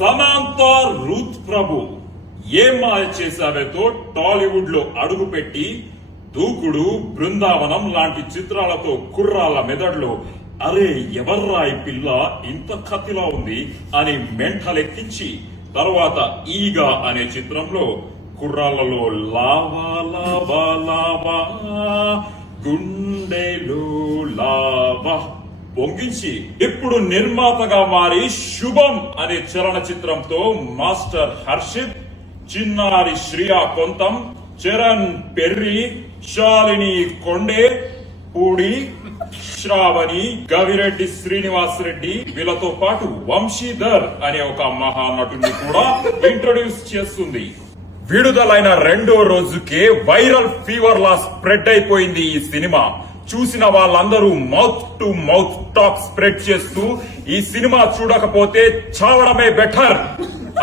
Samantha Ruth ప్రభు ఏం మాయ చేశావేతో టాలీవుడ్ లో అడుగుపెట్టి దూకుడు, బృందావనం లాంటి చిత్రాలతో కుర్రాళ్ళ మెదడులో అరే ఎవర్రా ఈ పిల్ల ఇంత కత్తిలా ఉంది అని మెంటలెక్కించి తర్వాత ఈగా అనే చిత్రంలో కుర్రాళ్లలో లావా లావా లావా గుండెలో లావా పొంగించి ఇప్పుడు నిర్మాతగా మారి శుభం అనే చలనచిత్రంతో మాస్టర్ హర్షిత్, చిన్నారి శ్రియా కొంతం, చరణ్ పెర్రి, శాలిని కొండే, పూడి, శ్రావణి, గవిరెడ్డి శ్రీనివాస్ రెడ్డి వీళ్ళతో పాటు వంశీధర్ అనే ఒక మహానటుని కూడా ఇంట్రొడ్యూస్ చేస్తుంది. విడుదలైన రెండో రోజుకే వైరల్ ఫీవర్ లా స్ప్రెడ్ అయిపోయింది ఈ సినిమా. చూసిన వాళ్ళందరూ mouth to mouth talk spread చేస్తూ ఈ సినిమా చూడకపోతే చావడమే బెటర్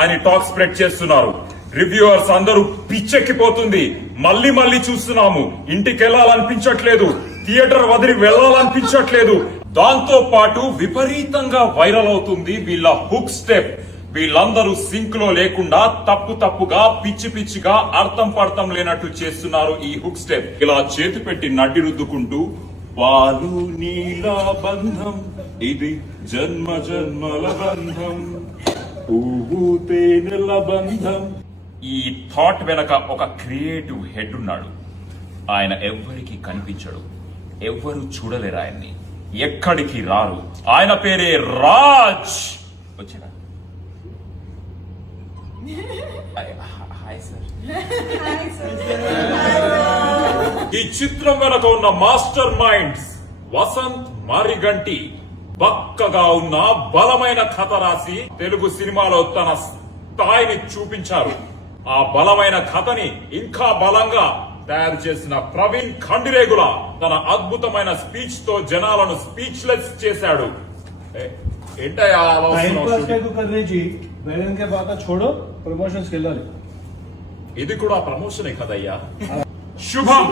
అని టాక్ స్ప్రెడ్ చేస్తున్నారు. రివ్యూవర్స్ అందరూ పిచ్చెక్కిపోతుంది, మళ్ళీ మళ్ళీ చూస్తున్నాము, ఇంటికి వెళ్లాలనిపించట్లేదు, థియేటర్ వదిలి వెళ్లాలనిపించట్లేదు. దాంతో పాటు విపరీతంగా వైరల్ అవుతుంది వీళ్ళ హుక్ స్టెప్. వీళ్ళందరూ సింక్ లో లేకుండా తప్పుగా పిచ్చి పిచ్చిగా అర్థం పడతం లేనట్టు చేస్తున్నారు ఈ హుక్ స్టెప్. ఇలా చేతి పెట్టి నడ్డి రుద్దుకుంటూ పాలు నీల బంధం ఇది జన్మ జన్మల బంధం, పువ్వు తేనెల బంధం. ఈ థాట్ వెనక ఒక క్రియేటివ్ హెడ్ ఉన్నాడు. ఆయన ఎవ్వరికి కనిపించడు, ఎవ్వరు చూడలేరు ఆయన్ని, ఎక్కడికి రారు. ఆయన పేరే రాజ్. వచ్చినా ఈ చిత్రం వెనక ఉన్న మాస్టర్ మైండ్స్ వసంత్ మారిగంటి బక్కగా ఉన్న బలమైన కథ రాసి తెలుగు సినిమాలో తన స్థాయిని చూపించారు. ఆ బలమైన కథని ఇంకా బలంగా తయారు చేసిన ప్రవీణ్ ఖండిరేగుల తన అద్భుతమైన స్పీచ్ తో జనాలను స్పీచ్లెస్ చేశాడు. ఇది కూడా ప్రమోషనే కదయ్యా. శుభం.